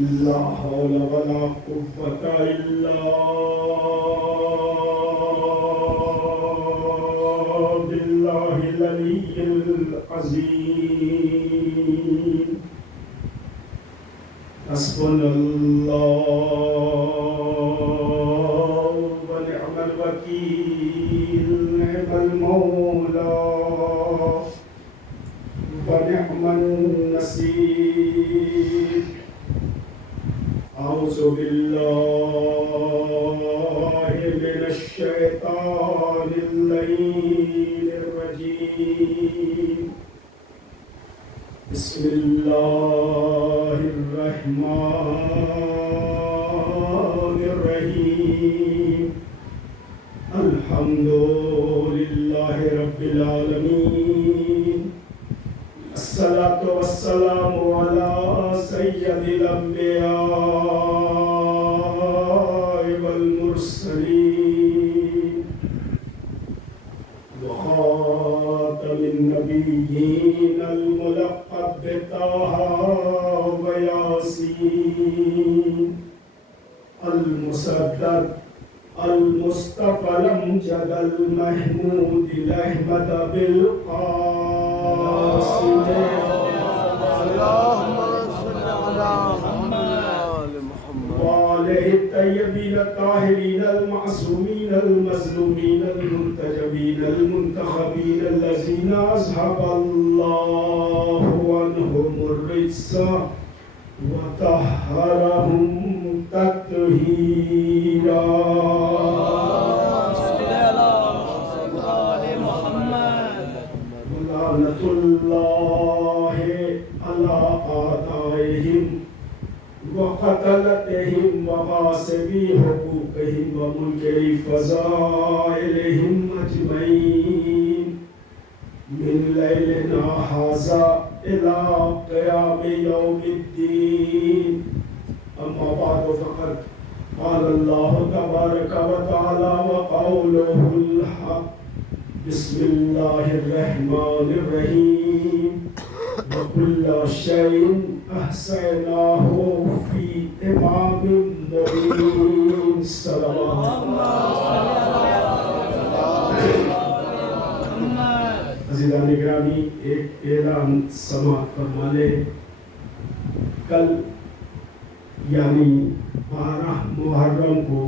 لا حول ولا قوة إلا بالله العلي العظيم. حسبنا الله ونعم الوكيل، نعم المولى ونعم النصير. أعوذ بالله من الشيطان اللعين الرجيم. بسم الله الرحمن الرحيم. الحمد لله رب العالمين. الصلاة والسلام على سيد الأنبياء والمرسلين وخاتم النبيين الملقب بطه وياسين، المسدد المصطفى الأمجد المحمود الأحمد بالقاسم. اللهم صل على محمد وآله الطيبين الطاهرين المعصومين المظلومين المنتجبين المنتخبين الذين أذهب الله عنهم الرجس وطهرهم تطهيرا. لعنة الله على أعدائهم وقتلتهم وغاصبي حقوقهم ومنكري فضائلهم أجمعين من ليلنا هذا إلى قيام يوم الدين. أما بعد فقد قال الله تبارك وتعالى وقوله الحق. بسم الله الرحمن الرحيم. وكل شيء أحصيناه في إمام مبين. صلوات عزیزان گرامی، ایک اعلان سماعت فرما لیں. کل یعنی 12 محرم کو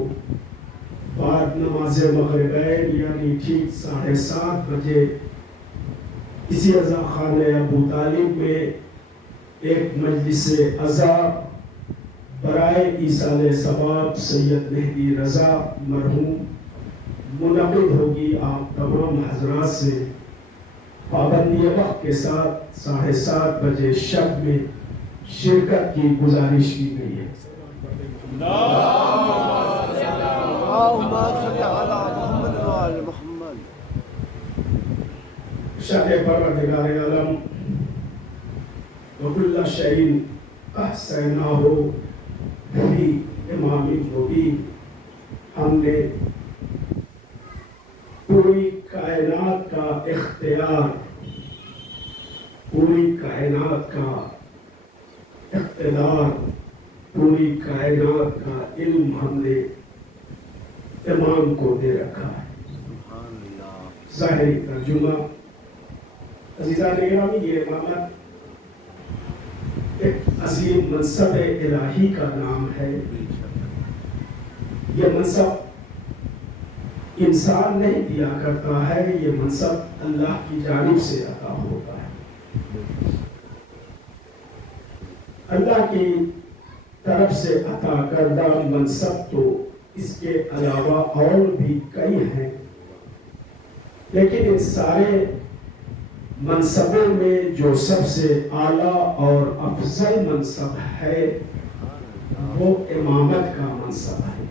بعد نماز مغربین یعنی ٹھیک 7:30 بجے اسی عزا خانہ ابو طالب میں ایک مجلس عزا برائے ایصال ثواب سید مہدی رضا مرحوم منعقد ہوگی. آپ تمام حضرات سے پابندی وقت کے ساتھ 7:30 بجے شب میں شرکت کی گزارش کی گئی ہے. اللهم صل على محمد وآل محمد. شاہ پروردگار عالم وكل شيء أحصيناه في إمام مبين. ہم نے پوری کائنات کا اختیار پوری کائنات کا اقتدار، پوری کائنات کا علم ہم نے امام کو دے رکھا ہے۔ ظاہری ترجمہ عزیزان گرامی، یہ امامت ایک عظیم منصب الہی کا نام ہے۔ یہ منصب انسان نہیں دیا کرتا ہے، یہ منصب اللہ کی جانب سے عطا ہوتا ہے۔ اللہ کی طرف سے عطا کردہ منصب تو اس کے علاوہ اور بھی کئی ہیں، لیکن ان سارے منصبوں میں جو سب سے اعلیٰ اور افضل منصب ہے وہ امامت کا منصب ہے۔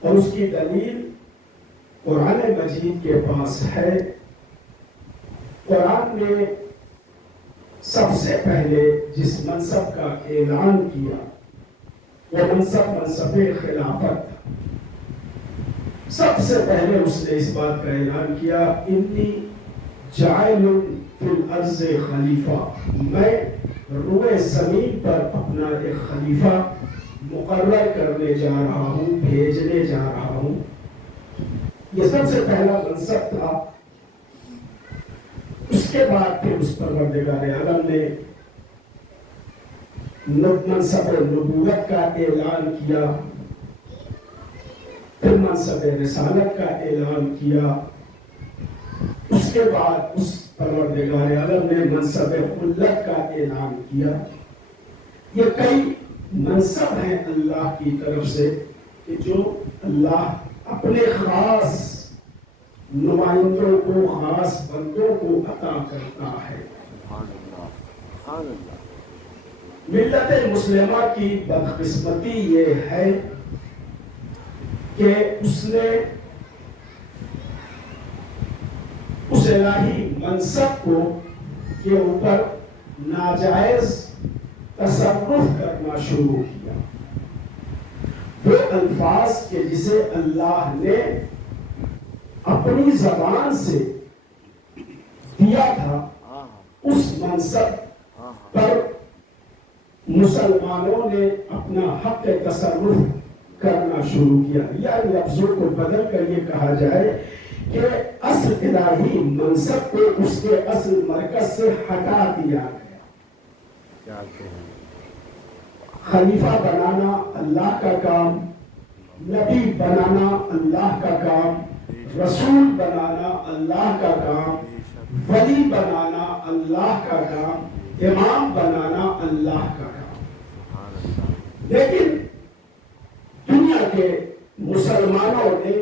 اور اس کی دلیل قرآن مجید کے پاس ہے۔ قرآن نے سب سے پہلے جس منصب کا اعلان کیا وہ منصب خلافت۔ سب سے پہلے اس نے اس بات کا اعلان کیا، انی جاعل فی الارض خلیفہ، میں روئے زمین پر اپنا ایک خلیفہ مقرر کرنے جا رہا ہوں، بھیجنے جا رہا ہوں۔ یہ سب سے پہلا منصب تھا۔ اس کے بعد پھر اس پروردگار عالم نے منصب نبوت کا اعلان کیا، پھر منصب رسالت کا اعلان کیا، اس کے بعد اس پروردگار عالم نے منصب خلت کا اعلان کیا۔ یہ کئی منصب ہیں اللہ کی طرف سے کہ جو اللہ اپنے خاص نمائندوں کو، خاص بندوں کو عطا کرتا ہے۔ ملت مسلمہ کی بدقسمتی یہ ہے کہ اس نے اس الہی منصب کو کے اوپر ناجائز تصرف کرنا شروع کیا۔ وہ الفاظ کہ جسے اللہ نے اپنی زبان سے دیا تھا، اس منصب پر مسلمانوں نے اپنا حق تصرف کرنا شروع کیا۔ یا لفظوں کو بدل کر یہ کہا جائے کہ اصل الہی منصب کو اس کے اصل مرکز سے ہٹا دیا گیا۔ خلیفہ بنانا اللہ کا کام، نبی بنانا اللہ کا کام، رسول بنانا اللہ کا کام، ولی بنانا اللہ کا کام، امام بنانا اللہ کا کام۔ لیکن دنیا کے مسلمانوں نے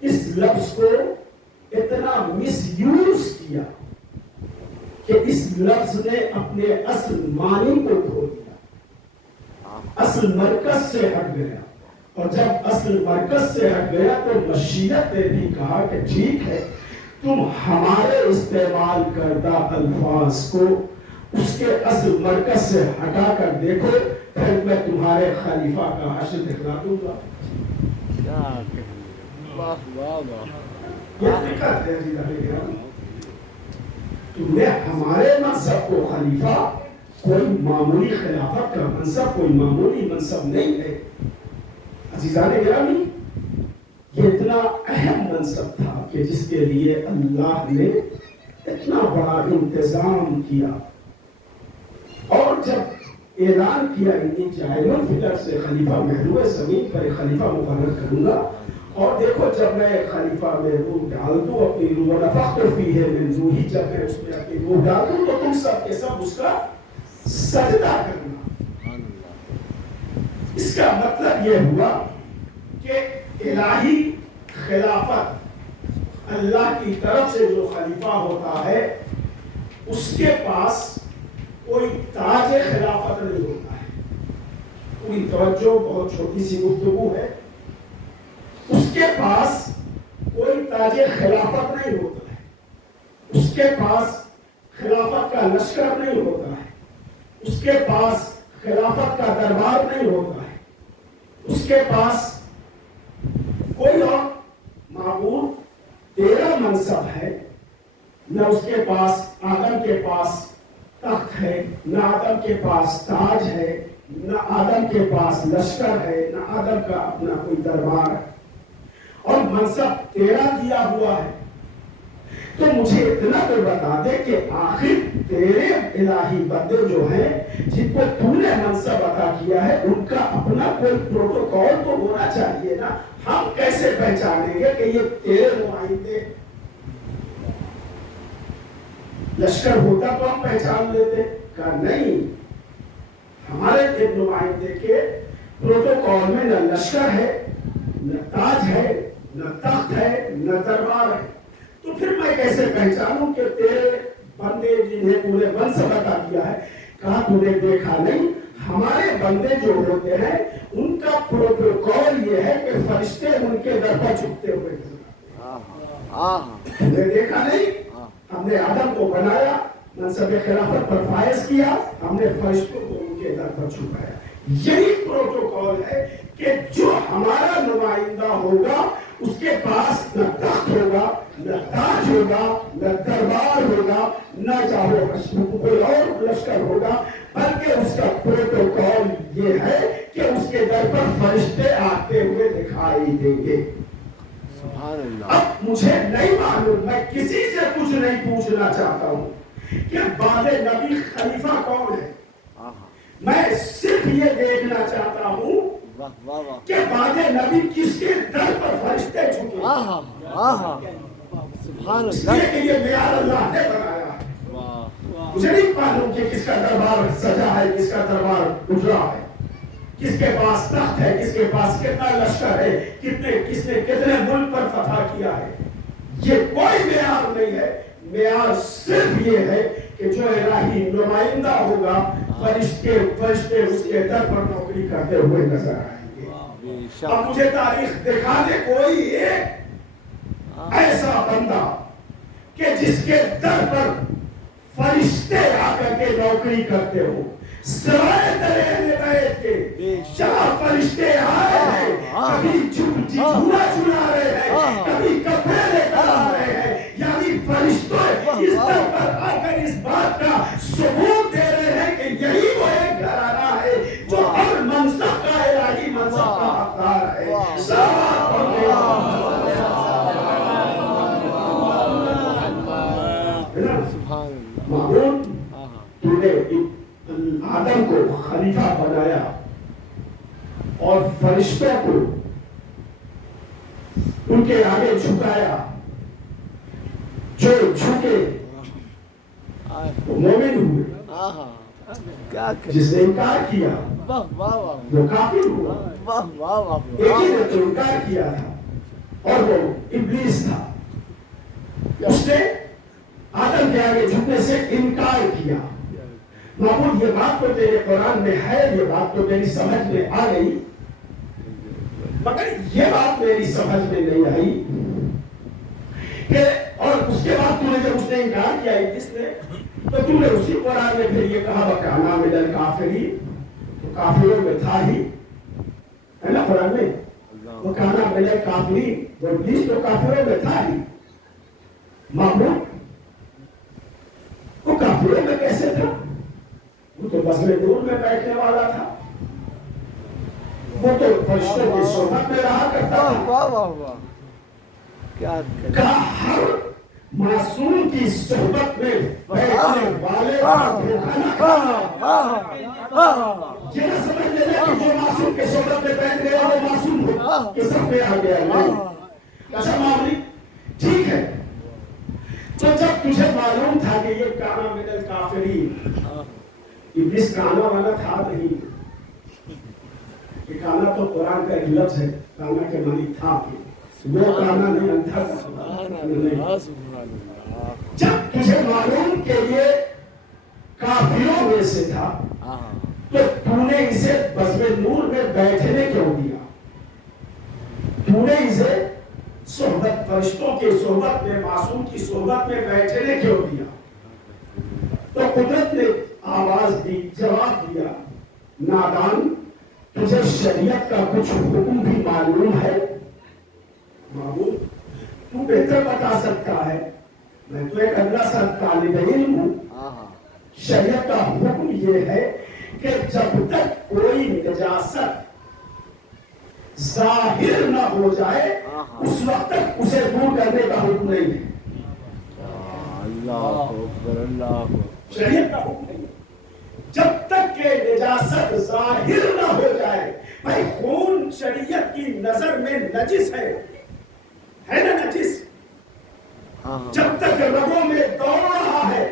اس لفظ کو اتنا مس یوز کیا کہ اس لفظ نے اپنے اصل معنی کو کھو دیا، اصل مرکز سے ہٹ گیا۔ اور جب اصل مرکز سے ہٹ گیا تو مشیت نے بھی کہا کہ ٹھیک ہے، تم ہمارے استعمال کردہ الفاظ کو اس کے اصل مرکز سے ہٹا کر دیکھو، پھر میں تمہارے خلیفہ کا حشر دکھلا دوں گا۔ یہ دقت ہے جی، تم نے ہمارے منصب کو خلیفہ، کوئی معمولی خلافت کا منصب کوئی معمولی منصب نہیں ہے۔ عزیزان گرامی، یہ اتنا اہم منصب تھا کہ جس کے لیے اللہ نے اتنا بڑا انتظام کیا۔ اور جب اعلان کیا انی جاعل فی الارض خلیفہ، میں روئے زمین پر ایک خلیفہ مقرر کروں گا، اور دیکھو جب میں ایک خلیفہ میں روح ڈال دوں اپنی روح، ونفخت فیہ من روحی، جب میں اس میں اپنی روح ڈال دوں تو تم سب کے سب اس کا سجدہ کرنا۔ اس کا مطلب یہ ہوا کہ الہی خلافت، اللہ کی طرف سے جو خلیفہ ہوتا ہے اس کے پاس کوئی تاج خلافت نہیں ہوتا ہے۔ پوری توجہ، بہت چھوٹی سی گفتگو ہے۔ اس کے پاس کوئی تاج خلافت نہیں ہوتا ہے، اس کے پاس خلافت کا لشکر نہیں ہوتا ہے، اس کے پاس خلافت کا دربار نہیں ہوتا ہے، اس کے پاس کوئی اور معمول تیرا منصب ہے نہ اس کے پاس آدم کے پاس تخت ہے، نہ آدم کے پاس تاج ہے، نہ آدم کے پاس لشکر ہے، نہ آدم کا اپنا کوئی دربار ہے، اور منصب تیرا دیا ہوا ہے. تو مجھے اتنا تو بتا دے کہ آخر تیرے الہی بندے جو ہیں جن کو تو نے منصب عطا کیا ہے ان کا اپنا کوئی پروٹوکول تو ہونا چاہیے نا. ہم کیسے پہچانیں گے کہ یہ تیرے نمائندے؟ لشکر ہوتا تو ہم پہچان لیتے. کہا نہیں، ہمارے ایک نمائندے کے پروٹوکول میں نہ لشکر ہے، نہ تاج ہے، نہ تخت ہے، نہ دربار ہے. تو پھر میں کیسے پہچانوں کہ تیرے بندے جنہیں تو نے منصب عطا کیا ہے؟ کہا تو نے دیکھا نہیں، ہمارے بندے جو ہوتے ہیں ان کا پروٹوکول یہ ہے کہ فرشتے ان کے در پر جھکتے ہوئے تم نے دیکھا نہیں. ہم نے آدم کو بنایا، منصب خلافت پر فائز کیا، ہم نے فرشتوں کو ان کے در پر جھکایا. یہی پروٹوکول ہے کہ جو ہمارا نمائندہ ہوگا اس کے پاس نہ تخت ہوگا، نہ تاج ہوگا، نہ دربار ہوگا، نہ چاہو کوئی اور لشکر ہوگا، بلکہ اس کا پروٹوکول یہ ہے کہ اس کے در پر فرشتے آتے ہوئے دکھائی دیں گے. اب مجھے نہیں معلوم، میں کسی سے کچھ نہیں پوچھنا چاہتا ہوں کہ بعد نبی خلیفہ کون ہے. میں صرف یہ دیکھنا چاہتا ہوں کہ بعد نبی کس کے در پر فرشتے جھکے. اس لیے کہ یہ معیار اللہ نے بنایا. مجھے نہیں معلوم کہ کس کا دربار سجا ہے، کس کا دربار اجڑا ہے، کس کے پاس تخت ہے، کس کے پاس کتنا لشکر ہے، کس نے کتنے ملک پر فتح کیا ہے. یہ کوئی معیار نہیں ہے. معیار صرف یہ ہے کہ جو الہی نمائندہ ہوگا فرشتے اس کے در پر نوکری کرتے ہوئے نظر آئیں گے. اب مجھے تاریخ دکھا دے کوئی ایک ایسا بندہ کہ جس کے در پر فرشتے آ کر کے نوکری کرتے ہو، سوائے در اہل بیت کے جہاں فرشتے آئے ہیں، کبھی جھولا جھلا رہے ہیں، کبھی کپڑے لے کر آ رہے ہیں. یعنی فرشتوں اس در پر آ کر اس بات کا ثبوت دے رہے ہیں کہ یہی وہ ایک گھرانہ ہے جو ہر منصب کا الہی منصب کا حقدار ہے. معلوم تو نے آدم کو خلیفہ بنایا اور فرشتوں کو ان کے آگے جھکایا. جو جھکے وہ مومن ہوئے، جس نے انکار کیا وہ کافر ہوا. ایک ہی نے تو انکار کیا تھا اور وہ ابلیس تھا. اس نے آدم کے آگے جھکنے سے انکار کیا. معمول یہ بات تو تیرے قرآن میں ہے، یہ بات تو میری سمجھ میں آ گئی، مگر یہ بات میری سمجھ میں نہیں آئی کہ اور اس کے بعد تو نے جب اس نے انکار کیا ابلیس نے، تو تو نے اسی قرآن میں پھر یہ کہا وَكَانَ مِنَ الْكَافِرِينَ، تو کافروں میں تھا ہی، ہے نا قرآن میں وَكَانَ مِنَ الْكَافِرِينَ، وہ ابلیس تو کافروں میں تھا ہی. معمول وہ کافروں میں کیسے تھا؟ وہ تو بزم نور میں بیٹھنے والا تھا، وہ تو فرشتوں کی صحبت میں رہا کرتا تھا. کہا ہر معصوم کی صحبت میں بیٹھنے والے یہ نہ سمجھ لینا کہ جو معصوم کی صحبت میں بیٹھ گیا وہ معصوم ہو کہ سب میں آ گیا. اچھا معاملی ٹھیک ہے. تو جب تجھے معلوم تھا کہ یہ کانا من الکافرین، ابلیس کانا والا تھا نہیں. یہ کانا تو قرآن کا ایک لفظ ہے، کانا کے معنی تھا، وہ کانا نہیں انتھا. جب تجھے معلوم کہ یہ کافروں میں سے تھا تو تو نے اسے بزم نور میں بیٹھنے کیوں دیا؟ تو نے اسے صحبت فرشتوں کی صحبت میں، معصوم کی صحبت میں بیٹھنے کیوں دیا؟ تو قدرت نے آواز دی، جواب دیا، نادان تجھے شریعت کا کچھ حکم بھی معلوم ہے؟ معلوم تو بہتر بتا سکتا ہے میں تو ایک اللہ سا طالب علم ہوں. شریعت کا حکم یہ ہے کہ جب تک کوئی نجاست ظاہر نہ ہو جائے اس وقت تک اسے دور کرنے کا حکم نہیں ہے. اللہ اکبر، اللہ اکبر. شریعت کا حکم نہیں ہے جب تک کہ نجاست ظاہر نہ ہو جائے. بھائی خون شریعت کی نظر میں نجس ہے نا نجس. جب تک رگوں میں دوڑ رہا ہے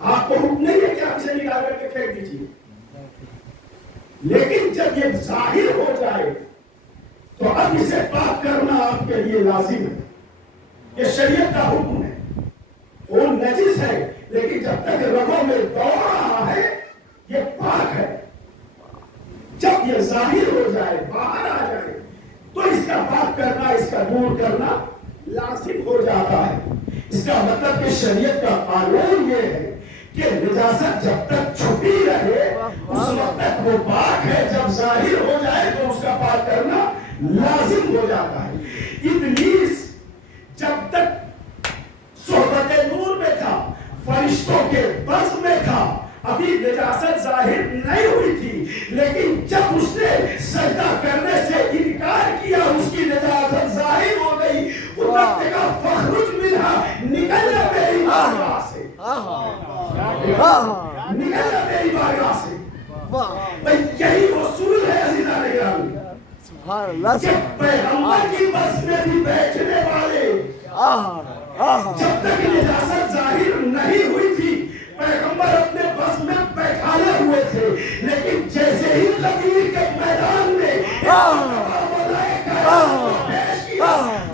آپ کو حکم نہیں ہے کہ آپ اسے نکال کر کے پھینک دیجیے. لیکن جب یہ ظاہر ہو جائے تو اب اسے پاک کرنا آپ کے لیے لازم ہے. یہ شریعت کا حکم ہے. وہ نجس ہے لیکن جب تک رگوں میں دوڑ رہا ہے یہ پاک ہے. جب یہ ظاہر ہو جائے باہر آ جائے تو اس کا پاک کرنا اس کا دور کرنا لازم ہو جاتا ہے. اس کا مطلب کہ شریعت کا قانون یہ ہے کہ نجاست جب تک چھپی رہے اس وقت تک وہ پاک ہے. جب ظاہر ہو جائے تو اس کا پاک کرنا لازم ہو جاتا ہے. ابلیس جب تک صحبت نور میں تھا فرشتوں کے بس میں تھا ابھی نجاست ظاہر نہیں ہوئی تھی. لیکن جب اس نے سجدہ کرنے سے انکار کیا اس کی نجاست ظاہر ہو گئی. وہ وقت کا فخرج منہا نکل جا میری بارگاہ سے، نکل جا میری بارگاہ سے. بھئی یہی اصول ہے عزیزان گرامی کہ پیغمبر کی بس میں بھی بیٹھنے والے جب تک نجاست ظاہر نہیں ہوئی تھی پیغمبر اپنے بس میں بیٹھائے ہوئے تھے. لیکن جیسے ہی غدیر کے میدان میں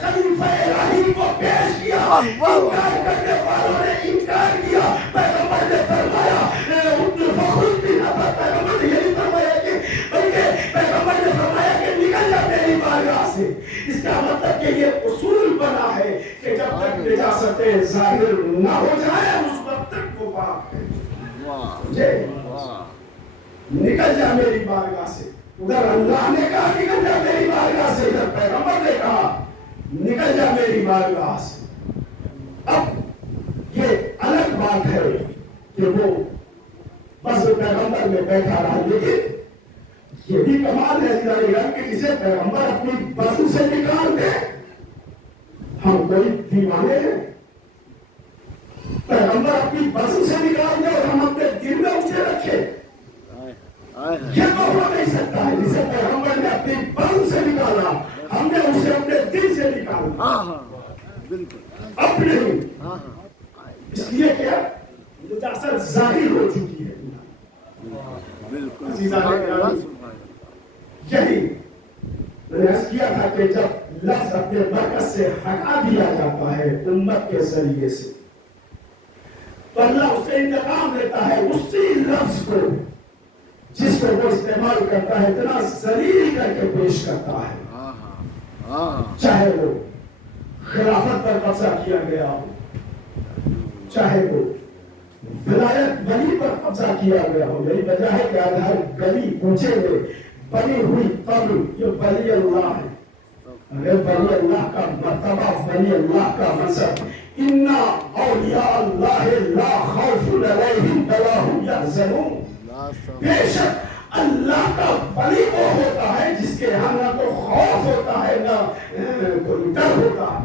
خلیفہ الہی کو پیش کیا انکار کرنے والوں نے انکار کیا. پیغمبر نے فرمایا پیغمبر نے یہی فرمایا کہ بلکہ پیغمبر نے فرمایا کہ نکل جا میری بارگاہ سے. اس کا مطلب کہ یہ اصول بنا ہے کہ جب تک نجاستیں ظاہر نہ ہو جائے اس وقت تک وہ پاک ہے. نکل جا میری بارگاہ سے. ادھر اللہ نے کہا نکل جا میری بارگاہ سے، ادھر پیغمبر نے کہا نکل جا میری بارگاہ سے. اب یہ الگ بات ہے کہ وہ بس پیغمبر میں بیٹھا رہا. لیکن یہ بھی کمال ہے کہ جسے پیغمبر اپنی بسوں سے نکال دے. ہم کوئی دیوانے ہیں پیغمبر اپنی بسوں سے نکال دے اور ہم اپنے دل میں اسے رکھے؟ یہ تو ہو نہیں سکتا ہے. جسے پیغمبر نے اپنی بسوں سے نکالا ہم نے اسے اپنے دل سے نکالا. اب نہیں، اس لیے کیا نجاست ظاہر ہو چکی ہے. یہی میں نے عرض کیا تھا کہ جب لفظ اپنے مرکز سے ہٹا دیا جاتا ہے امت کے ذریعے سے تو اللہ اس سے انتقام لیتا ہے. اسی لفظ کو جس کو وہ استعمال کرتا ہے اتنا ذلیل کر کے پیش کرتا ہے. چاہے وہ خلافت پر قبضہ کیا گیا ہو، چاہے وہ ولایت ولی پر قبضہ کیا گیا ہو. یہی وجہ ہے کہ ہر گلی کوچے میں بنی ہوئی قبر یہ ولی اللہ ہے. اگر ولی اللہ کا مرتبہ ولی اللہ کا منصب اِنَّ أَوْلِيَاءَ اللَّهِ لَا خَوْفٌ عَلَيْهِمْ وَلَا هُمْ يَحْزَنُونَ. بے شک اللہ کا ولی وہ ہوتا ہے جس کے یہاں نہ تو خوف ہوتا ہے نہ کوئی ڈر ہوتا ہے.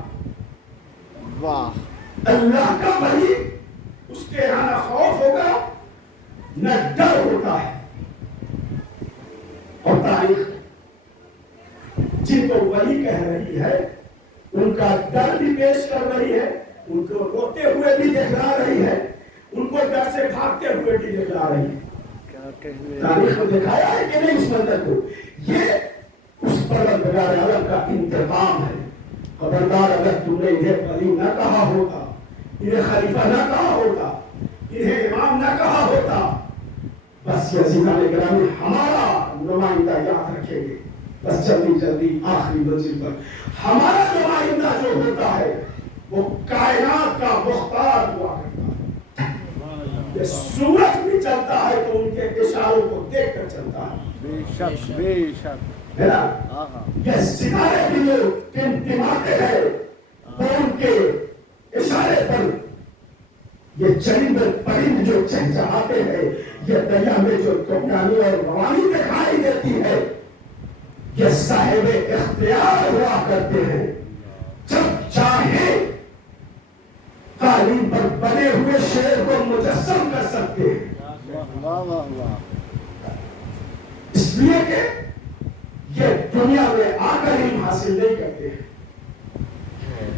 اللہ کا ولی اس کے یہاں نہ خوف ہوگا نہ ڈر ہوتا ہے. اور تاریخ جن کو ولی کہہ رہی ہے ان کا ڈر بھی پیش کر رہی ہے، ان کو روتے ہوئے بھی دکھلا رہی ہے، ان کو ڈر سے بھاگتے ہوئے بھی دکھلا رہی ہے. تاریخ کو دکھایا ہے کہ نہیں اس منظر کو؟ یہ اس پروردگار عالم کا انتقام ہے. خبردار اگر تم نے انہیں ولی نہ کہا ہوتا، انہیں خلیفہ نہ کہا ہوتا، انہیں امام نہ کہا ہوتا، بس یہ عزیزان گرامی ہمارا نمائندہ یاد رکھیں گے. بس جلدی جلدی آخری منزل پر ہمارا نمائندہ جو ہوتا ہے وہ کائنات کا مختار ہوا کرتا ہے. یہ سورج بھی چلتا ہے تو ان کے اشاروں کو دیکھ کر چلتا ہے. بے شک بے شک ہے نا؟ یہ ستارے بھی جو ٹمٹماتے ہیں وہ ان کے اشارے یہ چرند پرند جو چہچہاتے ہیں، یہ دریا میں جو طوفانی اور روانی دکھائی دیتی ہے، یہ صاحب اختیار ہوا کرتے ہیں، جب چاہے قالین پر بنے ہوئے شیر کو مجسم کر سکتے ہیں۔ واہ واہ واہ، اس لیے کہ یہ دنیا میں آ کر علم حاصل نہیں کرتے ہیں،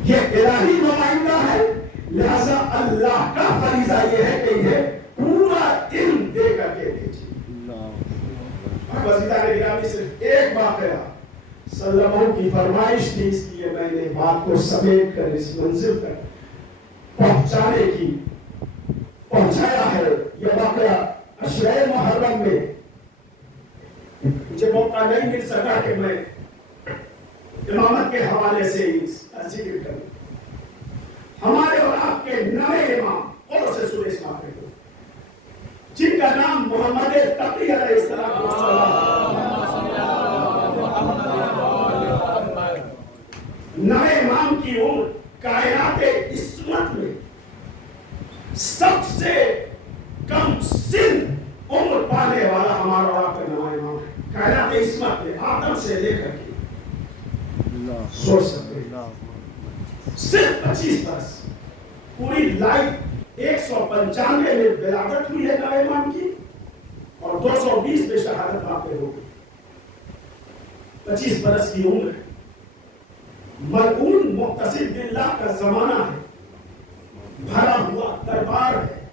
یہ الہی نمائندہ ہے، لہذا اللہ کا فریضہ یہ ہے کہ یہ پورا علم دے کر کے بھیجے۔ وزیران گرامی، صرف ایک واقعہ صلی اللہ علیہ وسلم کی فرمائش تھی، اس لیے میں نے بات کو سمیٹ کر اس منزل تک پہنچایا ہے۔ یہ واقعہ عشرۂ محرم میں مجھے موقع نہیں مل سکا کہ میں امامت کے حوالے سے اس کا ذکر کروں۔ ہمارے اور آپ کے نئے امام اور سے سورہ اس واقعے کو، جن کا نام محمد تقی علیہ السلام، نئے امام کی عمر کائنات عصمت میں سب سے کم سن عمر پانے والا ہمارا اور آپ کا نئے امام ہے۔ کائنات عصمت میں آدم سے لے کر کے سوچ سکتے ہیں، صرف 25 برس، پوری لائف 195 میں ولادت ہوئی ہے نئے امام کی، اور 220 میں شہادت واقع ہوگی۔ 25 برس کی عمر ہے، ملعون مقتصد باللہ کا زمانہ ہے، بھرا ہوا دربار ہے،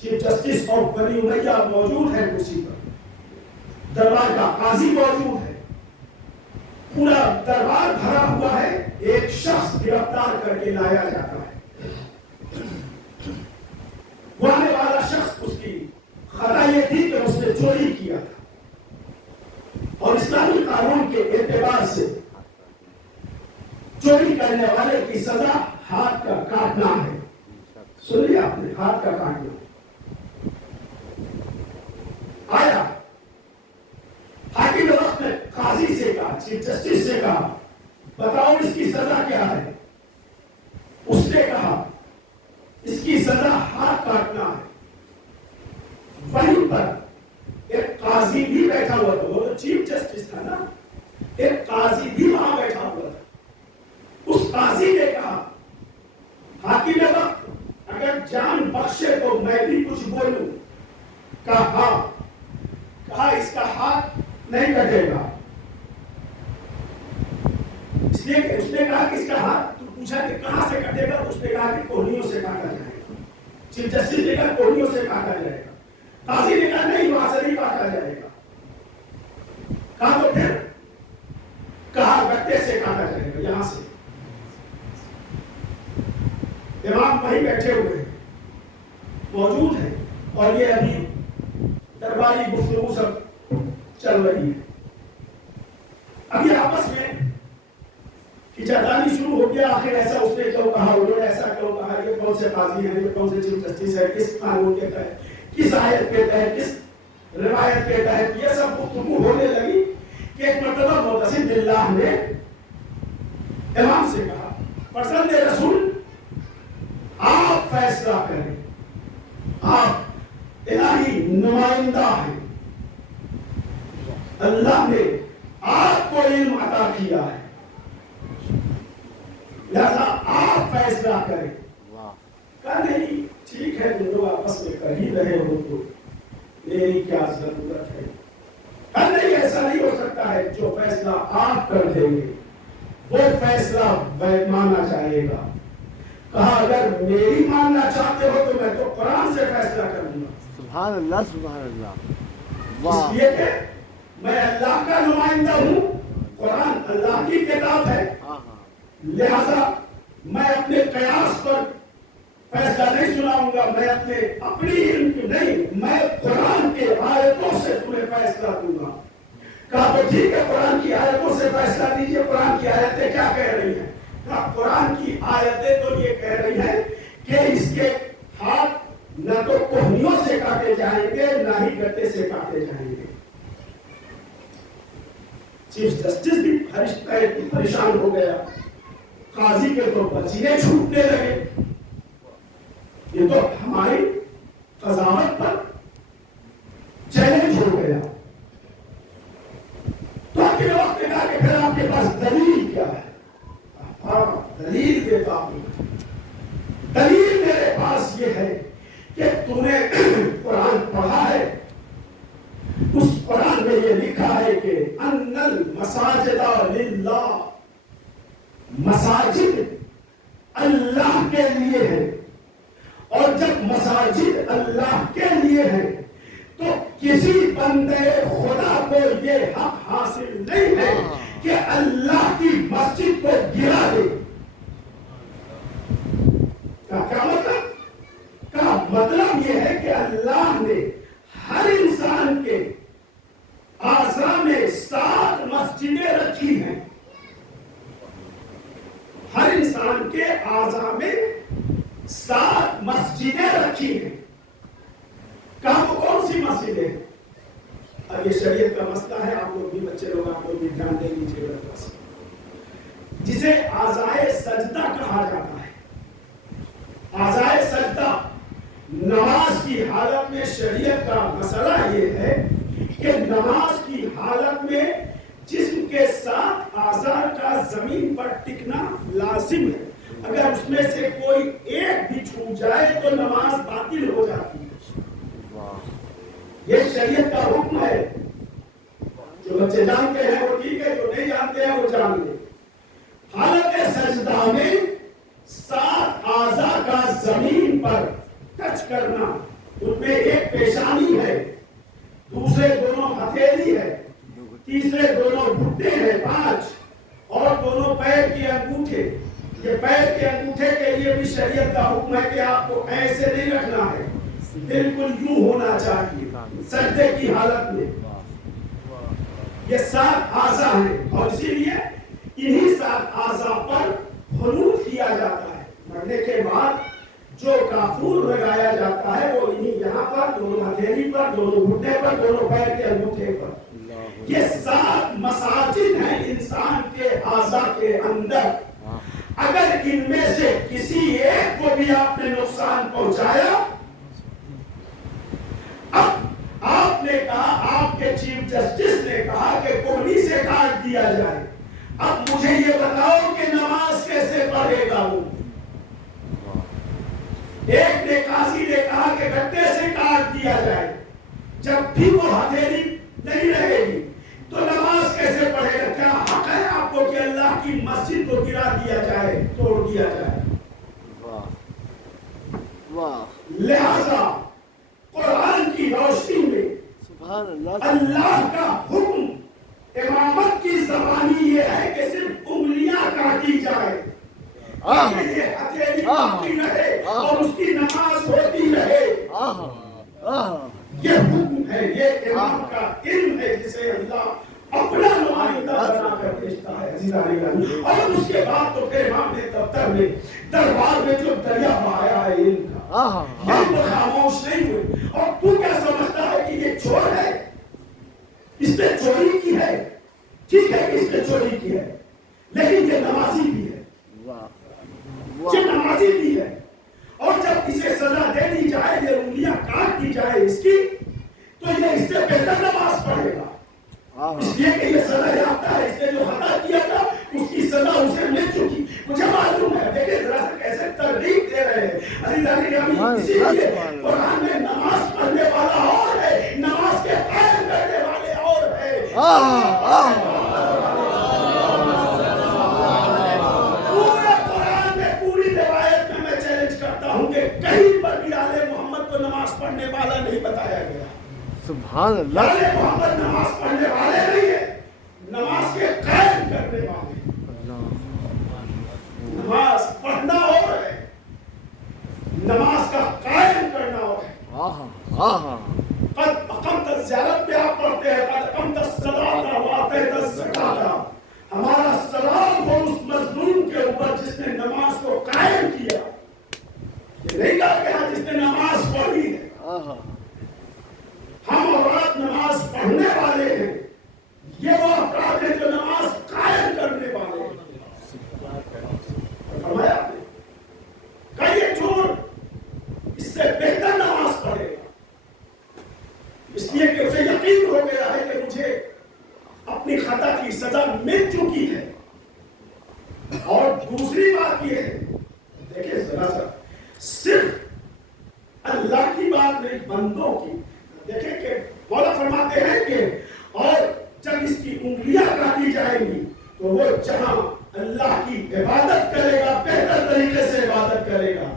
چیف جسٹس آف بنی امیہ موجود ہے کرسی پر، دربار کا قاضی موجود ہے، پورا دربار بھرا ہوا ہے، ایک شخص گرفتار کر کے لایا جاتا ہے۔ وہ آنے والا شخص، اس کی خطا یہ تھی کہ اس نے چوری کیا تھا، اور اسلامی قانون کے اعتبار سے چوری کرنے والے کی سزا ہاتھ کا کاٹنا ہے۔ سن لیا آپ نے، ہاتھ کا کاٹنا۔ آیا حاکم وقت نے قاضی سے کہا، چیف جسٹس سے کہا، بتاؤ اس کی سزا کیا ہے؟ اس نے کہا اس کی سزا ہاتھ کاٹنا ہے۔ وہیں پر ایک قاضی بھی بیٹھا ہوا تھا، وہ تو چیف جسٹس تھا نا، ایک قاضی بھی وہاں بیٹھا ہوا تھا۔ اس قاضی نے کہا حاکم وقت اگر جان بخشے تو میں بھی کچھ بولوں؟ کہا ہاں۔ کہا اس کا ہاتھ نہیں کٹے گا، اس لیے کہ اس نے کہا کہ اس کا ہاتھ، تو پوچھا کہ کہاں سے کٹے گا، تو اس نے کہا کہ کوہنیوں سے کاٹا جائے گا۔ چیف جسٹس نے کہا کوہنیوں سے کاٹا جائے گا، قاضی نے کہا نہیں، وہاں سے نہیں کاٹا جائے گا۔ کہا تو پھر؟ کہا گتے سے کاٹا جائے گا، یہاں سے۔ امام وہیں بیٹھے ہوئے ہیں، موجود ہیں، اور یہ ابھی درباری گفتگو سب چل رہی ہے۔ ابھی آپس میں کھینچاتانی شروع ہو گیا، آخر ایسا اس نے کیوں کہا، انہوں نے ایسا کیوں کہا، یہ کون سے قاضی ہیں، یہ کون سے چیف جسٹس ہے، کس قانون کے تحت، کس آیت کے تحت، کس روایت کے تحت، یہ سب گفتگو ہونے لگی کہ ایک مرتبہ معتصم باللہ نے امام سے کہا، فرزند رسول آپ فیصلہ کریں، آپ الہی نمائندہ ہیں، اللہ نے آپ کو علم عطا کیا ہے، لہذا آپ فیصلہ کریں۔ کہا نہیں ٹھیک ہے، تم لوگ آپس میں کر ہی رہے ہو تو میری کیا ضرورت ہے؟ کہا نہیں، ایسا نہیں ہو سکتا ہے، جو فیصلہ آپ کر دیں گے وہ فیصلہ مانا جائے گا۔ کہا اگر میری ماننا چاہتے ہو تو میں تو قرآن سے فیصلہ کروں گا۔ سبحان اللہ، سبحان اللہ، واہ۔ اس لیے کہ میں اللہ کا نمائندہ ہوں، قرآن اللہ کی کتاب ہے، لہذا میں اپنے قیاس پر فیصلہ نہیں سناؤں گا، میں اپنی علم کی نہیں، میں قرآن کے آیتوں سے تمہیں فیصلہ دوں گا۔ کہا تو ٹھیک ہے، قرآن کی آیتوں سے فیصلہ دیجیے، قرآن کی آیتیں کیا کہہ رہی ہیں؟ کہا قرآن کی آیتیں تو یہ کہہ رہی ہیں کہ اس کے ہاتھ نہ تو کوہنیوں سے کاٹے جائیں گے، نہ ہی گتے سے کاٹے جائیں گے۔ چیف جسٹس بھی پریشان ہو گیا، قاضی کے تو پسینے چھوٹنے لگے، یہ تو ہماری قضاوت پر چیلنج ہو گیا. تو آپ کے وقت کہا کہ پھر آپ کے پاس دلیل کیا ہے؟ ہاں دلیل دیتا ہوں. دلیل میرے پاس یہ ہے کہ تم نے قرآن پڑھا ہے، اس قرآن میں یہ لکھا ہے کہ ان المساجد للہ، مساجد اللہ کے لیے ہے. اور جب مساجد اللہ کے لیے ہے تو کسی بندے خدا کو یہ حق حاصل نہیں ہے کہ اللہ کی مسجد کو گرا دے. کیا مطلب؟ کا مطلب یہ ہے کہ اللہ نے ہر انسان کے اعضاء میں 7 مسجدیں رکھی ہیں. ہر انسان کے اعضاء میں 7 مسجدیں رکھی ہیں. کہاں کون سی مسجدیں؟ اب یہ شریعت کا مسئلہ ہے، آپ لوگ بھی بچے لوگ آپ لوگ بھی دھیان دے لیجیے گا. جسے اعضائے سجدہ کہا جاتا ہے. اعضائے سجدہ نماز کی حالت میں شریعت کا مسئلہ یہ ہے کہ نماز کی حالت میں جسم کے 7 اعضاء کا زمین پر ٹکنا لازم ہے. اگر اس میں سے کوئی ایک بھی چھوٹ جائے تو نماز باطل ہو جاتی ہے. یہ شریعت کا حکم ہے. جو بچے جانتے ہیں وہ ٹھیک ہے، جو نہیں جانتے ہیں وہ جان لیں. حالت سجدہ میں 7 اعضاء کا زمین پر ٹچ کرنا، ان میں ایک پیشانی ہے، دوسرے دونوں ہتھیلی ہے، تیسرے دونوں گھٹنے ہیں 5، اور دونوں پیر کے انگوٹھے. یہ پیر کے انگوٹھے کے لیے بھی شریعت کا حکم ہے کہ آپ کو ایسے نہیں رکھنا ہے، بالکل یوں ہونا چاہیے سجدے کی حالت میں. یہ 7 اعضاء ہیں اور اسی لیے انہی 7 اعضاء پر حنوط کیا جاتا ہے. مرنے کے بعد جو کافور لگایا جاتا ہے وہ انہی یہاں پر، دونوں ہتھیلی پر، دونوں گھٹنے پر، دونوں پیر کے انگوٹھے پر. یہ 7 مساجد ہیں انسان کے اعضاء کے اندر. اگر ان میں سے کسی ایک کو بھی آپ نے نقصان پہنچایا، اب آپ نے کہا، آپ کے چیف جسٹس نے کہا کہ کوہنی سے کاٹ دیا جائے. اب مجھے یہ بتاؤ کہ نماز کیسے پڑھے گا وہ؟ ایک نے قاضی نے کہا کہ گٹے سے کاٹ دیا جائے، جب بھی وہ ہتھیلی نہیں رہے گی تو نماز کیسے پڑھے گا؟ کیا حق ہے آپ کو کہ اللہ کی مسجد کو گرا دیا جائے، توڑ دیا جائے؟ لہذا قرآن کی روشنی میں اللہ کا حکم امامت کی زبانی یہ ہے کہ صرف انگلیاں کاٹی جائے، یہ ہتھیلی کاٹی رہے اور اس کی نماز ہوتی رہے. یہ حکم ہے، یہ امام کا علم ہے جسے اللہ اپنا نمائندہ بنا کر بھیجتا ہے. اور اس کے بعد تو پھر امام نے دفتر میں، دربار میں جو دریا بہایا ہے علم کا، یہ تو خاموش نہیں ہوئے. اور تو کیا سمجھتا ہے کہ یہ چور ہے، اس نے چوری کی ہے؟ ٹھیک ہے کہ اس نے چوری کی ہے، لیکن یہ نمازی بھی ہے، یہ نمازی بھی ہے. اور جب اسے سزا دے دی جائے، یہ انگلیاں کاٹ دی جائے اس کی، تو یہ اس سے بہتر نماز پڑھے گا. اس لیے کہ یہ سزا یافتہ ہے، اس نے جو خطا کیا تھا اس کی سزا اسے مل چکی. مجھے معلوم ہے، دیکھیں ذرا سا کیسے ترغیب دے رہے ہیں. اسی لیے قرآن میں نماز پڑھنے والا اور ہے، نماز کے قائم کرنے والے اور ہے. پورے قرآن میں، پوری روایت میں میں چیلنج کرتا ہوں کہ کہیں پر بھی آل محمد کو نماز پڑھنے والا نہیں بتایا گیا. سبحان اللہ. آل محمد نماز پڑھنے والے نہیں ہیں، نماز کے قائم کرنے والے. نماز پڑھنا اور ہے، نماز کا قائم کرنا اور ہے. قد اقمت الصلاۃ پہ آپ پڑھتے ہیں، قد اقمت الصلاۃ وآتیت الزکاۃ. ہمارا سلام ہو اس مظلوم کے اوپر جس نے نماز کو قائم کیا. یہ نہیں کہا کہ جس نے نماز پڑھی ہے. ہم اور آپ نماز پڑھنے دوسری بات یہ ہے، دیکھیں ذرا سا، صرف اللہ کی بات نہیں، بندوں کی. دیکھیں کہ مولا فرماتے ہیں کہ اور جب اس کی انگلیاں کاٹی جائیں گی تو وہ جہاں اللہ کی عبادت کرے گا، بہتر طریقے سے عبادت کرے گا،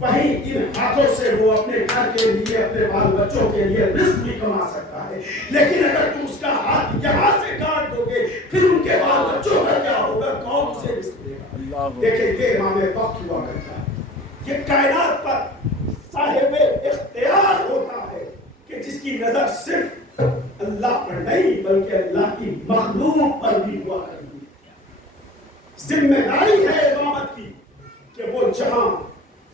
وہیں ان ہاتھوں سے وہ اپنے گھر کے لیے، اپنے بال بچوں کے لیے رزق بھی کما سکتا ہے. لیکن اگر تم اس کا ہاتھ یہاں سے کاٹ دو گے، پھر ان کے بال بچوں کا کیا ہوگا؟ کون اسے رزق دے گا؟ دیکھیں یہ امام وقت ہوا کرتا ہے. یہ کائنات پر صاحب اختیار ہوتا ہے کہ جس کی نظر صرف اللہ پر نہیں بلکہ اللہ کی مخلوق پر بھی ہوا کرتی ہے. ذمہ داری ہے امامت کی کہ وہ جہاں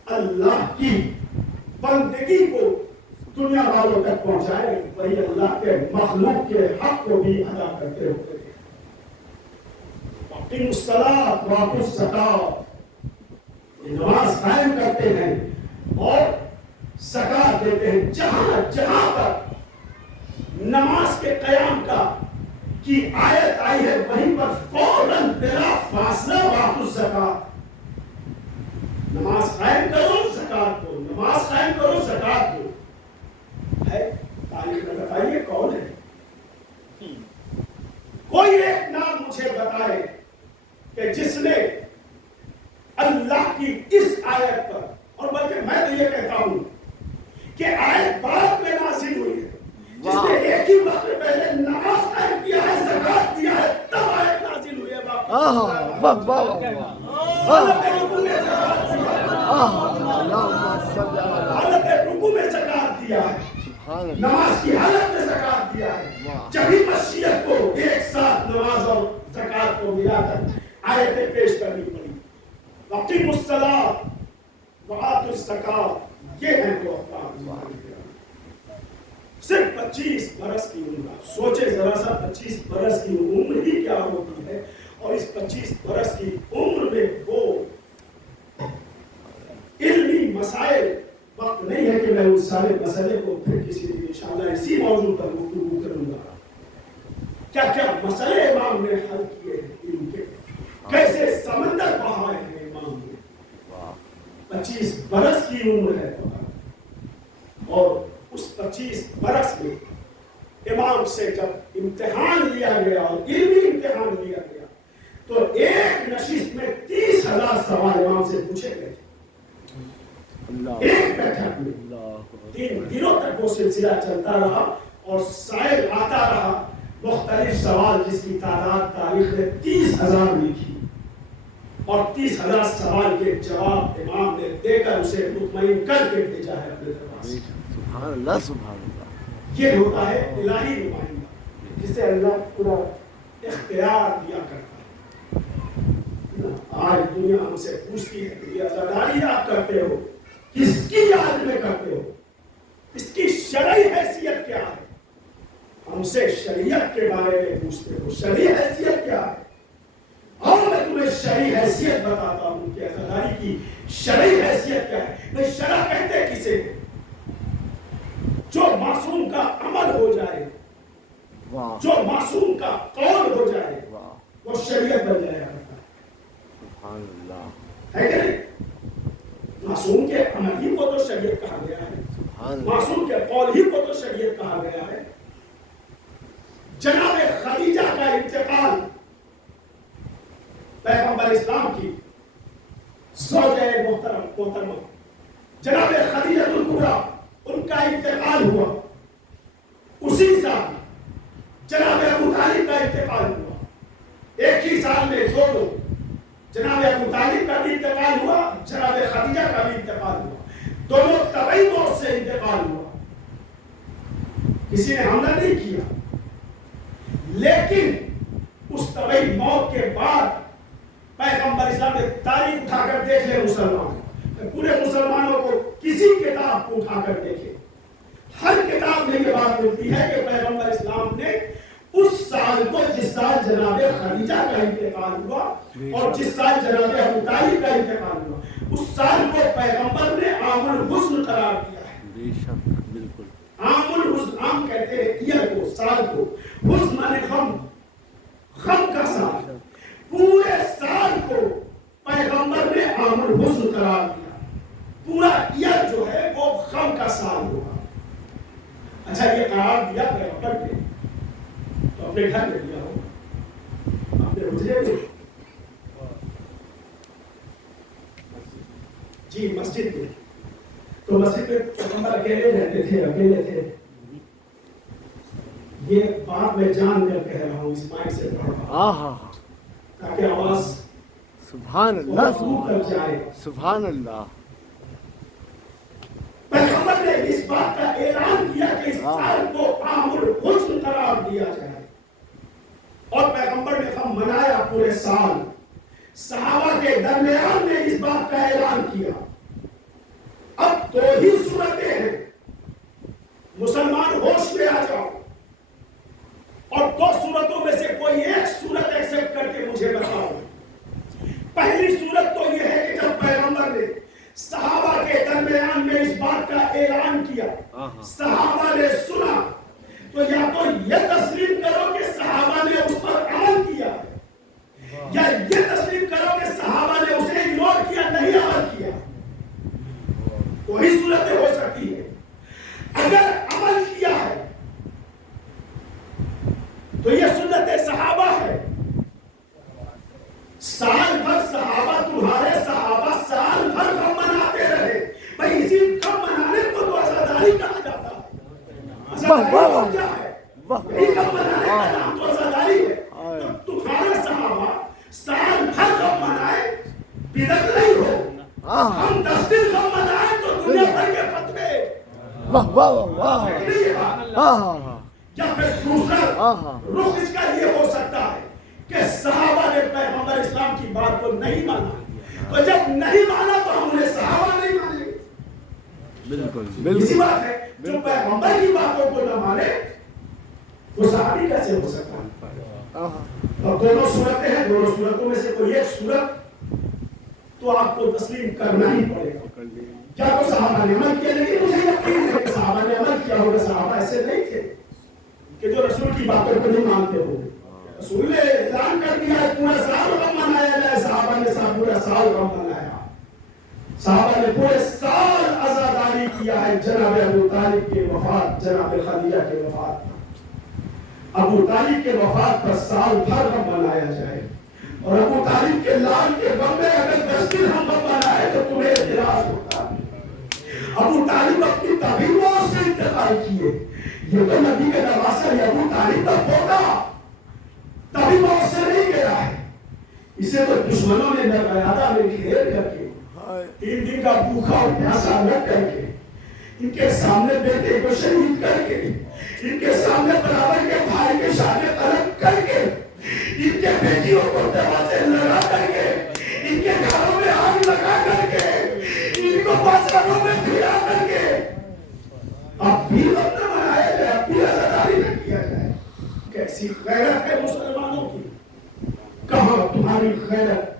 اللہ کی بندگی کو دنیا والوں تک پہنچائے، وہی اللہ کے مخلوق کے حق کو بھی ادا کرتے ہوتے ہیں. اقیموا الصلاۃ وآتوا الزکاۃ، یہ نماز قائم کرتے ہیں اور زکات دیتے ہیں. جہاں جہاں پر نماز کے قیام کا کی آیت آئی ہے وہیں پر فوراً بلا فاصلہ وآتوا الزکاۃ، نماز قائم کرو زکات دو، نماز قائم کرو زکات دو. ہے تاریخ میں بتائیے کون ہے؟ کوئی ایک نام مجھے بتائے کہ جس نے اللہ کی اس آیت پر، اور بلکہ میں تو یہ کہتا ہوں کہ آیت بعد میں نازل ہوئی ہے، جس نے ایک ہی وقت پہلے نماز قائم کیا ہے، زکات دیا ہے، تب آیت نازل ہوئی ہے. حالت رکوع میں زکات دیا ہے، نماز کی حالت میں زکات دیا ہے. جبھی مشیت کو ایک ساتھ نماز اور زکات کو ملا کر آیتیں پیش کرنی پڑی. اقیموا الصلاۃ وآتوا الزکاۃ، یہ ہیں وہ افراد. صرف 25 برس کی عمر. سوچے ذرا سا 25 برس کی عمر ہی کیا ہوتی ہے، اور اس 25 برس کی عمر میں وہ علمی مسائل. وقت نہیں ہے کہ میں اس سارے مسئلے کو پھر کسی دن انشاءاللہ اسی موضوع پر گفتگو کروں گا. کیا کیا مسئلے امام نے حل کیے ہیں علم کے، کیسے سمندر بہائے ہیں امام نے. 25 برس کی عمر ہے اور اس 25 برس میں امام سے جب امتحان لیا گیا اور علمی امتحان لیا گیا تو ایک نشست میں 30,000 سوال امام سے پوچھے گئے تھے. ایک بیٹھک میں 3 دنوں تک وہ سلسلہ چلتا رہا اور سائل آتا رہا مختلف سوال جس کی تعداد تاریخ نے 30,000 لکھی، اور 30,000 سوال کے جواب امام نے دے کر اسے مطمئن کر کے بھیجا ہے اپنے دربار سے. سبحان اللہ سبحان اللہ. یہ ہوتا ہے الہی نمائندہ جسے اللہ پورا اختیار دیا کرتا ہے. آج دنیا ہم سے پوچھتی ہے کہ یہ عزاداری آپ کرتے ہو، کس کی یاد میں کرتے ہو، اس کی شرعی حیثیت کیا ہے؟ ہم سے شریعت کے بارے میں پوچھتے ہو، شرعی حیثیت کیا ہے؟ اور میں تمہیں شرعی حیثیت بتاتا ہوں کہ عزاداری کی شرعی حیثیت کیا ہے. میں شرع کہتے کسے؟ جو معصوم کا عمل ہو جائے، جو معصوم کا قول ہو جائے، وہ شریعت بن جایا کرتا ہے. سبحان اللہ. ہے کہ نہیں؟ معصوم کے عمل ہی کو تو شریعت کہا گیا ہے، معصوم کے قول ہی کو تو شریعت کہا گیا ہے. جناب خدیجہ کا انتقال، پیغمبر اسلام کی زوجہ محترمہ جناب خدیجہ الکبریٰ، ان کا انتقال ہوا. اسی سال جناب ابو طالب کا انتقال ہوا. ایک ہی سال میں دونوں، جناب ابو طالب کا بھی انتقال ہوا، جناب خدیجہ کا بھی انتقال ہوا. دونوں طبعی موت سے انتقال ہوا. کسی نے حملہ نہیں کیا، لیکن اس طبعی موت کے بعد پیغمبر اسلام نے تاریخ اٹھا کر دیکھ لے مسلمان، پورے مسلمانوں کو کسی کتاب کو اٹھا کر دیکھے، ہر کتاب میں یہ بات ملتی ہے کہ پیغمبر اسلام نے اس سال کو، جس سال جناب خدیجہ کا انتقال ہوا اور جس سال جناب ابو طالب کا انتقال ہوا، اس سال کو پیغمبر نے عام الحزن قرار دیا ہے. بے شک بالکل. عام الحزن، عام کہتے ہیں ایئر کو، سال کو، حزن مانے غم، غم کا سال. پورے سال کو پیغمبر جی مسجد میں، تو مسجد میں پیغمبر اکیلے رہتے تھے، اکیلے تھے. یہ بات میں جان کر کہہ رہا ہوں، اس مائک سے پڑھ رہا ہوں تاکہ آواز سبحان اللہ دور تک جائے. سبحان اللہ. پیغمبر نے اس بات کا اعلان کیا کہ اس سال کو عام الحزن قرار دیا جائے، اور پیغمبر نے غم منایا پورے سال. صحابہ کے درمیان نے اس بات کا اعلان کیا. اب دو ہی صورتیں ہیں، مسلمان ہوش میں آ جاؤ اور دو صورتوں میں سے کوئی ایک صورت ایکسپٹ کر کے مجھے بتاؤ. پہلی صورت تو یہ ہے کہ جب پیغمبر نے صحابہ کے درمیان میں اس بات کا اعلان کیا، صحابہ نے سنا، تو یا تو یہ تسلیم کرو کہ صحابہ نے اس پر عمل کیا، یا یہ تسلیم کرو کہ صحابہ نے اسے اگنور کیا، نہیں عمل کیا. وہی صورتیں ہو سکتی ہے. اگر عمل کیا ہے تو یہ سنت صحابہ ہے. سال بھر صحابہ، تمہارے صحابہ سال بھر غم مناتے رہے. بھائی اسی غم منانے کو تو عزاداری کہا جاتا ہے. عزاداری کیا ہے؟ یہی غم منانے کا نام تو عزاداری ہے. تو تمہارے صحابہ سال بھر غم منائے، بدعت نہیں ہو. ہم 10 دن غم منائے تو دنیا بھر کے فتوے. واہ واہ واہ. یا پھر دوسرا رخ اس کا یہ ہو سکتا ہے کہ صحابہ نے پیغمبر اسلام کی بات کو نہیں مانا، تو جب نہیں مانا تو ہم انہیں صحابہ نہیں مانیں گے. بالکل اسی بات ہے، جو پیغمبر کی باتوں کو نہ مانے وہ صحابی کیسے ہو سکتا ہے؟ اور دونوں صورتیں ہیں، دونوں صورتوں میں سے کوئی ایک صورت تو آپ کو تسلیم کرنا ہی پڑے گا. کیا تو صحابہ نے عمل کیا؟ لیکن مجھے یقین ہے کہ صحابہ نے عمل کیا ہوگا. صحابہ ایسے نہیں تھے کہ جو رسول کی باتوں کو نہیں مانتے ہوں. رسول نے اعلان کر دیا ہے پورا سال غم منایا جائے. صحابہ نے پورا سال غم منایا. صحابہ نے پورے سال عزاداری کیا ہے. جناب ابو طالب کے وفات، جناب خدیجہ کے وفات، ابو طالب کے وفات پر سال بھر غم منایا جائے. اور ابو طالب کے لال کے غم میں اگر 10 دن ہم غم منائے تو تمہیں اعتراض ہوتا. ابو طالب اپنی طبی موت سے انتقال کیے. یہ تو نبی کا نواسہ ہے. ابو طالب کا پوتا طبی موت سے نہیں گیا ہے. اسے تو دشمنوں نے نرغیادہ میں گھیر کر کے 3 دن کا بھوکا اور پیاسا رکھ کر کے، ان کے سامنے بیٹے کو شہید کر کے، ان کے سامنے برابر کے بھائی کے شانے طلب کر کے، ان کے بیٹیوں کو دروازے لگا کر کے، ان کے گھروں میں آگ لگا کر کے، ان کو بازاروں میں پھرا کر کے، اب بھی وقت منایا جائے، اب بھی عزاداری نہ کیا جائے. کیسی غیرت ہے مسلمانوں کی؟ کہاں تمہاری غیرت؟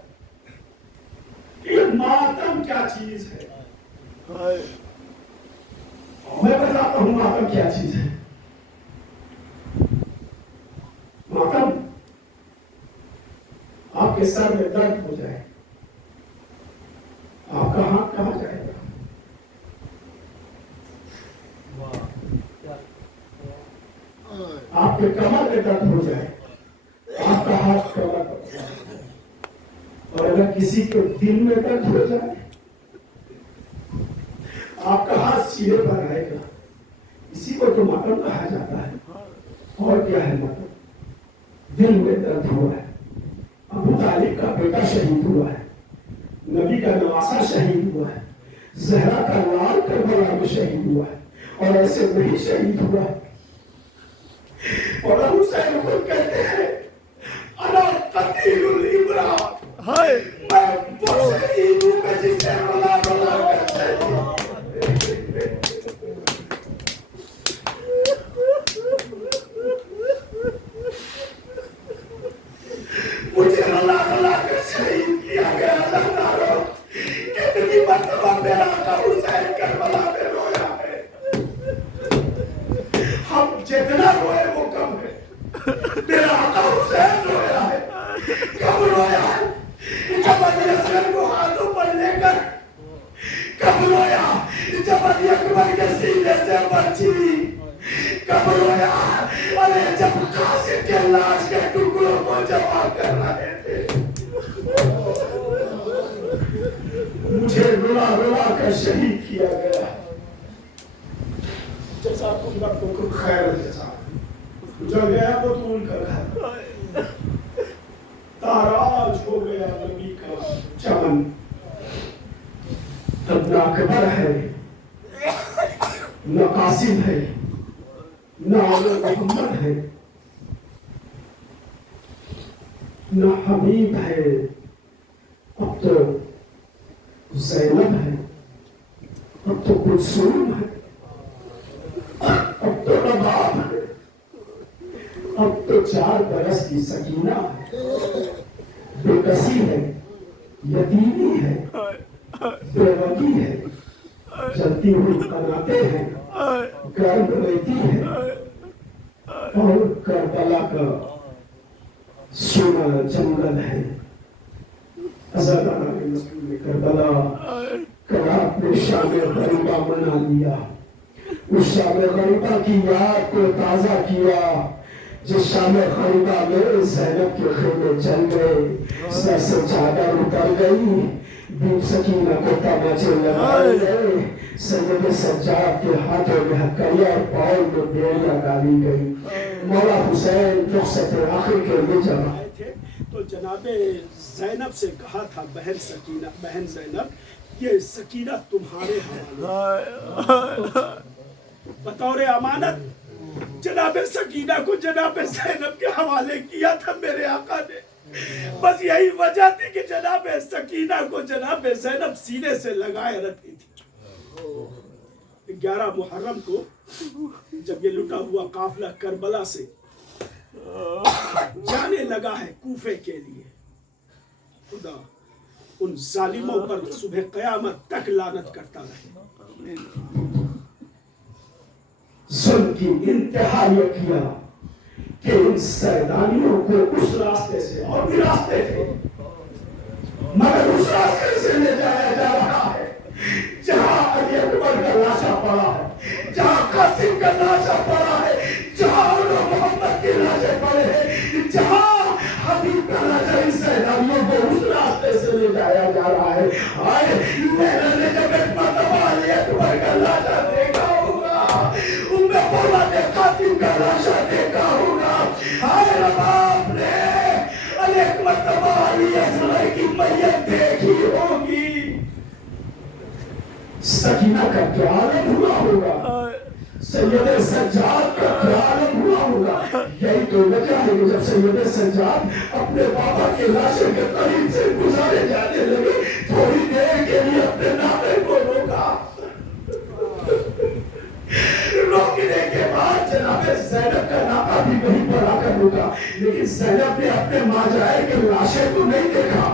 یہ ماتم کیا چیز ہے؟ میں بتاتا ہوں ماتم کیا چیز ہے. ماتم آپ کے سر میں درد ہو جائے، آپ کا ہاتھ کہاں جائے گا؟ آپ کے کمر میں درد ہو جائے، آپ کا ہاتھ کمر پر جائے. اور اگر کسی کے دل میں درد ہو جائے، آپ کا ہاتھ سینے پر آئے گا. اسی کو تو ماتم کہا جاتا ہے. اور کیا ہے ماتم؟ دل میں درد ہوا ہے. ابو طالب کا بیٹا شہید ہوا ہے، نبی کا نواسہ شہید ہوا ہے، زہرا کا لال کربلا میں شہید ہوا ہے، اور ایسے نہیں شہید ہوا ہے. اور ابو حسین خود کہتے ہیں انا قتیل الابرار، میں وہ شہید ہوں کہ جسے رولا رولا کرتے ہیں. مجھے رولا رولا کر شہید کیا گیا. اللہ تعالیٰ کتنی مرتبہ میرا آقا حسین کربلا میں رویا ہے. ہم جتنا روئے وہ کم ہے. میرا آقا حسین رویا ہے. کب رویا ہے؟ جب علی اصغر کو ہاتھوں پر لے کر. کب رویا؟ جب علی اکبر کے سینے سے بچی. کب رویا؟ ارے جب قاسم کے لاش کے ٹکڑوں کو جمع کر رہے تھے. مجھے رولا رولا شہید کیا گیا. جزاکم ربکم خیر الجزا. جو گیا بطول کا گھر تاراج ہو گیا نبی کا چمن. اب نہ اکبر ہے نہ قاسم ہے نہ محمد ہے نہ حبیب ہے. اب تو زینب ہے, اب تو کلثوم ہے, اب تو رباب ہے, اب تو 4 برس کی سکینہ ہے. بے کسی ہے, یتیمی ہے, بیوگی ہے, جلتی ہوئی قناتیں ہیں, گرم رہتی ہے, اور کربلا کا سونا جنگل ہے. ازادانہ کے مسئول میں کربلا کڑا اپنے شام غریبہ منا لیا. اس شام غریبہ کی یاد کو تازہ کیا جس شام غریبہ میں زینب کے خیمے جل گئے, سر سے چادر اتر گئی, بیوی سکینہ کو تماچے لگائے گئے, سید سجاد کے ہاتھوں میں ہتھکڑیاں اور پاؤں میں بیڑیاں ڈالی گئی. مولا حسین رخصت آخر کے لیے جب آئے تھے تو جناب زینب سے کہا تھا, بہن سکینہ, بہن زینب, یہ سکینہ تمہارے حوالے بطور امانت جناب سکینہ کو جناب زینب کے حوالے کیا تھا میرے آقا نے. بس یہی وجہ تھی کہ جناب سکینہ کو جناب زینب سینے سے لگائے رکھتی تھی. 11 محرم کو جب یہ لٹا ہوا قافلہ کربلا سے جانے لگا ہے کوفے کے لیے, خدا ان ظالموں پر صبح قیامت تک لعنت کرتا رہے. ظلم کی انتہا یہ کیا کہ ان سیدانیوں کو اس راستے سے, اور بھی راستے تھے مگر اس راستے سے لے جایا جا رہا ہے جہاں علی اکبر کا لاشا پڑا ہے, جہاں قاسم کا لاشا پڑا ہے, جہاں محمد کے لاشے پڑے ہیں, جہاں حبیب کا لاشا, ان سیدانیوں کو اس راستے سے لے جایا جا رہا ہے. آئے میں نے جب ایک مرتبہ علی اکبر کا لاشا دیکھا ہوگا, نے قاسم کا لاشا دیکھا ہوگا, آئے رباب نے ایک مرتبہ علی اصغر کی میت دیکھی ہوگی. سکینہ کا کیا عالم ہوا ہوگا, سید سجاد کا کیا عالم ہوا ہوگا. یہی تو وجہ ہے کہ جب سید سجاد اپنے بابا کے لاشے کے قریب سے گزارے جانے لگے, تھوڑی دیر کے لیے اپنے ناطے کو روکا. روکنے کے بعد جناب زینب کا ناقہ بھی وہیں پر آ کر رکا, لیکن زینب نے اپنے ماجرائے کے لاشے کو نہیں دیکھا.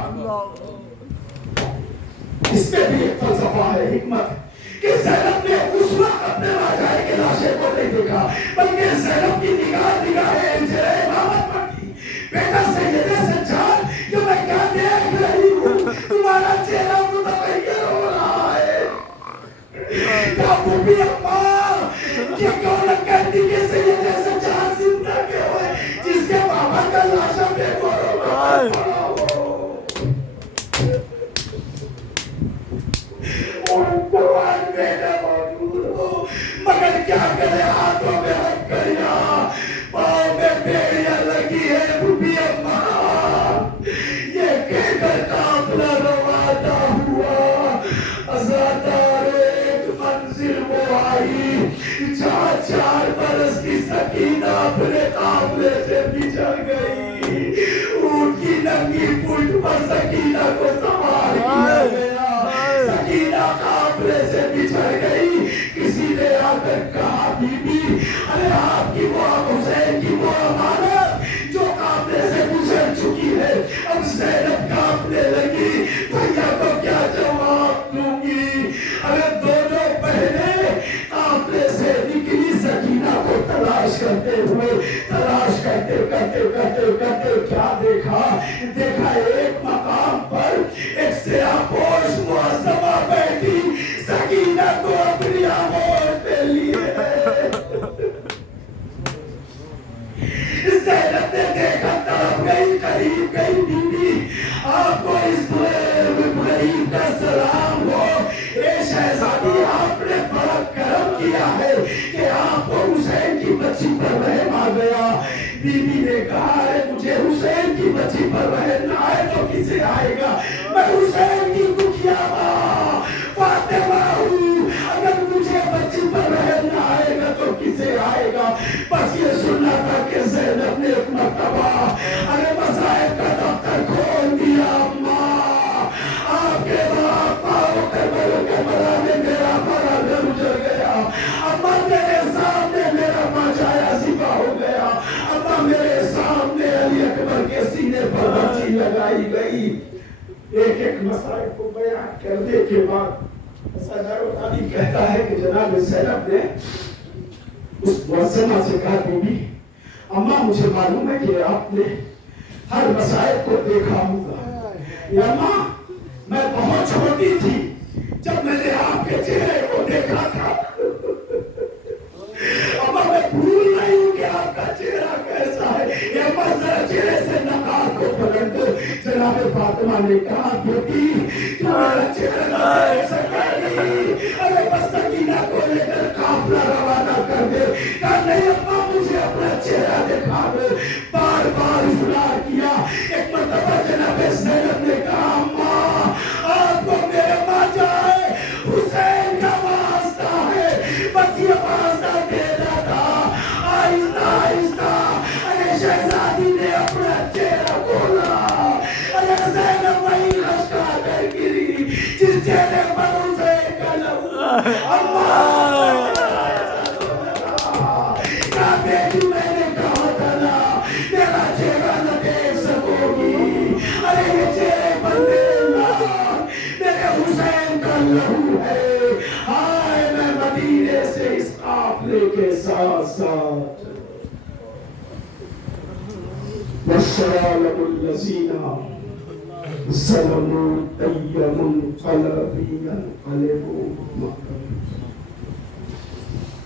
اس میں بھی ایک فلسفہ ہے, حکمت, کہ زینب نے اس وقت اپنے ماجرائے کے لاشے کو نہیں دیکھا, بلکہ زینب کی نگاہ انجرے امامت پر تھی. بیٹا سید سجاد, کہ میں کیا دیکھ رہی ہوں, تمہارا چہرہ متغیر ہو رہا ہے. کیا وہ بھی یہ کون کہتی کہ سید سجاد زندہ کے ہوئے جس کے بابا کا لاشا بے گورو پڑا ہو. اور قرآن میں موجود ہو, مگر کیا کرے, ہاتھوں میں ہتھکڑیاں, پاؤں میں بیڑیاں لگی ہے. بی اماں یہ کہہ کر قافلہ روانہ ہوا, عزادار ایک منزل وہ آئی جہاں 4 برس کی سکینہ اپنے قافلے سے بچھڑ گئی. اونٹ کی ننگی پشت پر سکینہ کو سوار کیا گیا, سکینہ قافلے سے بچھڑ گئی. کسی نے آ کر کہا, بی بی ارے آپ کی وہ حسین کی وہ امانت جو قافلے سے گزر چکی ہے, اب زینب قافلے لگی, بھیا کو کیا جواب دوں گی. ارے دونوں بہنیں قافلے سے نکلی, سکینہ کو تلاش کرتے ہوئے, تلاش کرتے کرتے کرتے کرتے کیا دیکھا, دیکھا ایک مقام پر ایک سیاہ پوش معظمہ بیٹھی, سکینہ کو اپنی آغوش پہ لیے. زینب نے دیکھا, طرف گئی, قریب گئی, بی بی آپ کو اس غریب کا سلام ہو, اے شہزادہ بچی پر رحم نہ آئے تو کسے آئے گا؟ میں حسین کی دکھیا ماں فاطمہ ہوں، اگر مجھے بچی پر رحم نہ آئے گا تو کسے آئے گا؟ بس یہ سننا تھا کہ زینب نے ایک مرتبہ ارے مصائب کا دفتر کھول دیا. ماں آپ کے باپ پاؤں کربلا میں میرا مرا گزر گیا. اماں میرے سامنے میرا ماجایا ذبح ہو گیا. اماں میرے سامنے علی اکبر کے سینے پر بچی لگائی گئی. ایک ایک مسائل کو بیان کرنے کے بعد سردار ثانی کہتا ہے کہ جناب زینب نے اس معصمہ سے کہا بی بی اماں مجھے معلوم ہے کہ آپ نے ہر مسائل کو دیکھا ہوگا. یا ماں میں بہت چھوٹی تھی جب میں نے آپ کے چہرے کو دیکھا تھا. اماں میں بھول نہیں ہوں کہ آپ کا چہرہ کیسا ہے. یا ماں ذرا چہرے سے نقاب کو پلٹ دو. جناب فاطمہ نے کہا بیٹی تو میرا چہرہ نہ دیکھ سکے. ارے بس سکینہ کو لے کر قافلہ روانہ کر دے. کہا نہیں اماں مجھے اپنا چہرہ دکھا دو. بار بار اصرار کیا. ایک مرتبہ جناب زینب نے کہا اماں آپ کو میرے ماجائے حسین کا واسطہ ہے. بس یہ واسطہ دینا تھا. آہستہ آہستہ ارے شہزادی نے اپنا چہرہ کھولا. ارے زینب وہی لشکا کر گری جس چہرے پر حسین کا لہو. اماں کیا بیٹی میں نے کہا تھا نا میرا چہرہ نہ دیکھ سکو گی. ارے یہ چہرے پر میرے حسین کا لہو ہے. ہائے میں مدینے سے اس قافلے کے ساتھ ساتھ والسلام الذین ظلموا أي منقلب ينقلبوا